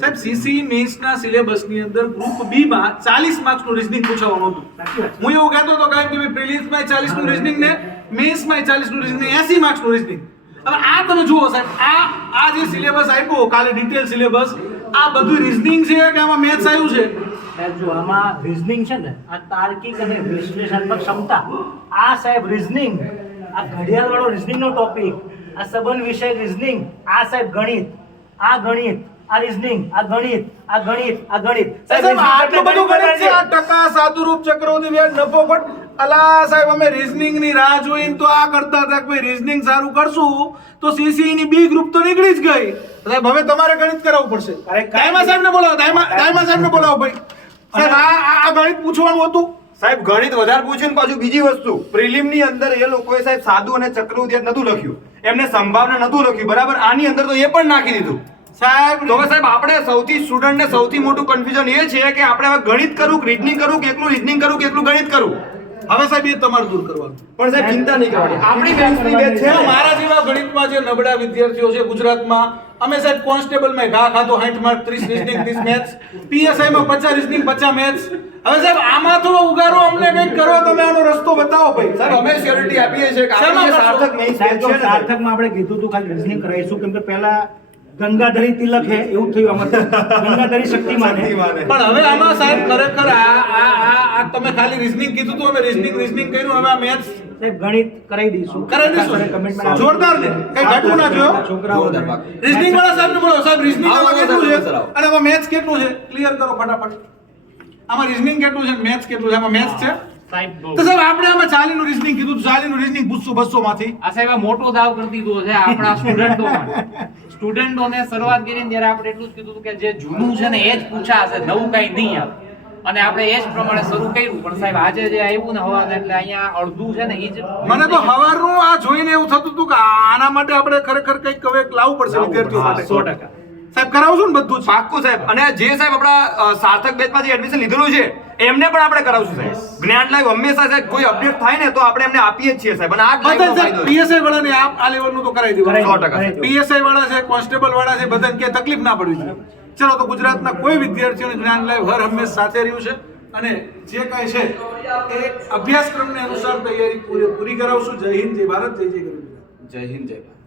સાહેબ સીસી મેન્સના સિલેબસની અંદર group B માં ચાલીસ માર્ક્સનું રીઝનિંગ પૂછવાનું હતું. હું એવું કહેતો હતો કારણ કે પ્રિલિમ્સમાં ચાલીસનું રીઝનિંગ ને મેથ્સમાં ચાલીસનું રીઝનિંગ એસી માર્ક્સનું રીઝનિંગ હવે આ તમે જુઓ સાહેબ આ આ જે સિલેબસ આપ્યો કાલે ડિટેલ સિલેબસ આ બધું રીઝનિંગ છે કે આમાં મેથ્સ આવ્યું છે? સાહેબ જો આમાં રિઝનિંગ છે ને આ તાર્કિક અને વિશ્લેષણાત્મક ક્ષમતા આ સાહેબ રિઝનિંગ આ ઘડિયાળ વાળો રિઝનિંગ નો ટોપિક આ સંબંધ વિષય રિઝનિંગ આ સાહેબ ગણિત આ ગણિત આ રીઝનિંગ આ ગણિત આ ગણિત આ ગણિત. સાહેબ આટલું બધું ગણિત છે? આ ટકા સાદુરૂપ ચક્રવર્તી વ્યાજ નફો પણ અલા સાહેબ અમે રીઝનિંગની રાહ જોઈને તો આ કરતા હતા કે ભાઈ રીઝનિંગ સારું કરશું તો સીસી ની બી ગ્રુપ તો નીકળી જ ગઈ. સાહેબ હવે તમારે ગણિત કરાવવું પડશે. અરે દાયમા સાહેબ ને બોલાવો દાયમા દાયમા સાહેબ ને બોલાવો ભાઈ. સાહેબ આ આ- આ ગણિત પૂછવાનું હતું. સાહેબ ગણિત વધારે પૂછ્યું ને પાછું બીજી વસ્તુ. પ્રિલિમની અંદર એ લોકોએ સાહેબ સાધુ અને ચક્રવર્તી નતું લખ્યું. એમને સંભાવના નતું લખ્યું બરાબર? આની અંદર તો એ પણ નાખી દીધું. સાહેબ તો સાહેબ આપણે સૌથી સ્ટુડન્ટને સૌથી મોટું કન્ફ્યુઝન એ છે કે આપણે હવે ગણિત કરું કે રીઝનિંગ કરું કે એકલું રીઝનિંગ કરું કે એકલું ગણિત કરું? હવે સાહેબ એ તમારે દૂર કરવાનું. પણ સાહેબ ચિંતા નહીં કરવાની. આપણી બેંકની બેચ છે મારા જેવા ગણિતમાં જે નબળા વિદ્યાર્થીઓ છે ગુજરાતમાં અમે સાહેબ કોન્સ્ટેબલમાં ઘા ખાધો 60 માર્ક 30 રીઝનિંગ 30 મેથ્સ પીએસઆઈ માં 50 રીઝનિંગ 50 મેથ્સ હવે સાહેબ આમાં થોડો ઉગારો અમને કંઈક કરો તમે આનો રસ્તો બતાવો ભાઈ. સાહેબ અમે શ્યોરિટી આપીએ છીએ કે આપણી? સાર્થક નહીં સાહેબ સાર્થકમાં આપણે કીધું હતું ખાલી રીઝનિંગ કરાવીશું કેમ કે પહેલા ગંગાધરી તિલક હે એવું થયું આમાં ગંગાધરી શક્તિ માને. પણ હવે આમાં સાહેબ ખરેખર આ આ તમે ખાલી રીઝનિંગ કીધું તો અમે રીઝનિંગ રીઝનિંગ કર્યું હવે આ મેથ્સ સાહેબ ગણિત કરાવી દઈશું. કરાવી દઈશું. કમેન્ટમાં જોરદાર ને? કઈ ઘટવું ના જોયો? છોકરાઓ રીઝનિંગ વાળા સાહેબ ને બોલો. સાહેબ રીઝનિંગ આમાં કેટલું છે? અને આમાં મેથ્સ કેટલું છે? ક્લિયર કરો ફટાફટ. આમાં રીઝનિંગ કેટલું છે? મેથ્સ કેટલું છે? આમાં મેથ્સ છે. તો સાહેબ આપણે આમાં ચાલીનું રીઝનિંગ કીધું ચાલીનું રીઝનિંગ પૂછશું બસો માંથી. આ સાહેબ મોટો દાવ કરી દીધો છે આપણા સ્ટુડન્ટો સ્ટુડન્ટોને શરૂઆત કરીને ત્યારે આપણે એટલું જ કીધું હતું કે જે જૂનું છે ને એ જ પૂછાશે નવું કઈ નહીં આવે અને આપણે એ જ પ્રમાણે શરૂ કર્યું. પણ સાહેબ આજે જે આવ્યું ને હવાને એટલે અહીંયા અડધું છે ને એ જ મને તો હવારનું આ જોઈને એવું થતું હતું કે આના માટે આપણે ખરેખર કંઈક હવે લાવવું પડશે વિદ્યાર્થીઓ માટે. સો ટકા. સાહેબ કરાવશું ને બધું પાક્કું સાહેબ. અને જે સાહેબ આપણા સાર્થક બેચમાં જે એડમિશન લીધેલું છે એમને પણ આપણે કરાવશું સાહેબ. જ્ઞાન લાઈવ હંમેશા સાહેબ કોઈ અપડેટ થાય ને તો આપણે એમને આપીએ જ છીએ સાહેબ. અને આ બધા પીએસઆઈ વાળાને આ લેવલનું તો કરાવી દેવાનું. સો ટકા. પીએસઆઈ વાળા છે કોન્સ્ટેબલ વાળા છે બધાને ક્યાંય તકલીફ ના પડવી જોઈએ. ચલો તો ગુજરાતના કોઈ વિદ્યાર્થીઓને જ્ઞાન લાઈવ હર હંમેશ સાથે રહ્યું છે. અને જે કાંઈ છે એ અભ્યાસક્રમને અનુસાર તૈયારી પૂરી પૂરી કરાવશું. જય હિન્દ જય ભારત જય જય ગુરુ જય હિન્દ જય ભારત.